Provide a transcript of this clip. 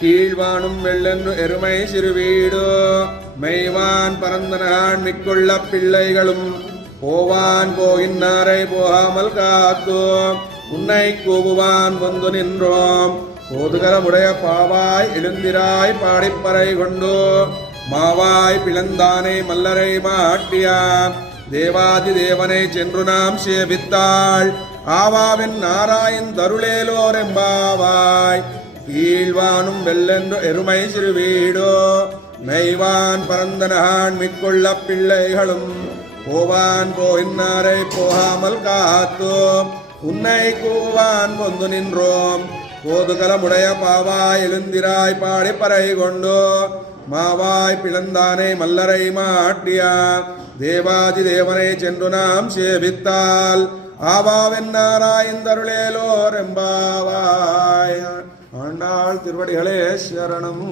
கீழ்வானும் வெள்ளென்று எருமை சிறுவீடு மெய்வான் பரந்தனான் மிக்குள்ள பிள்ளைகளும் போவான் போகின்றாரை போகாமல் காத்து உன்னை கூவுவான் வந்து நின்றோம் போதுகரமுடைய பாவாய் எழுந்திராய் பாடிப்பறை கொண்டு மாவாய் பிளந்தானை மல்லரை மாட்டியா தேவாதி தேவனை சென்று நாம் சேவித்தாள் ஆவாவின் நாராயண் தருளேலோரெம்பாவாய் கீழ்வானும் வெள்ளென்று எருமை சிறுவீடோ மெய்வான் பரந்தனான் மிக்குள்ள பிள்ளைகளும் போவான் போயின்னாரை போகாமல் காத்து உன்னை கூவான் வந்து நின்றோம் போதுகலமுடைய பாவாய் எழுந்திராய் பாடிப்பறை கொண்டு மாவாய் பிளந்தானை மல்லரை மாட்டியா தேவாதி தேவனை சென்று நாம் சேவித்தால் ஆவாவென் நாராயந்தருளேலோரெம்பாவாய். ஆண்டாள் திருவடிகளே சரணம்.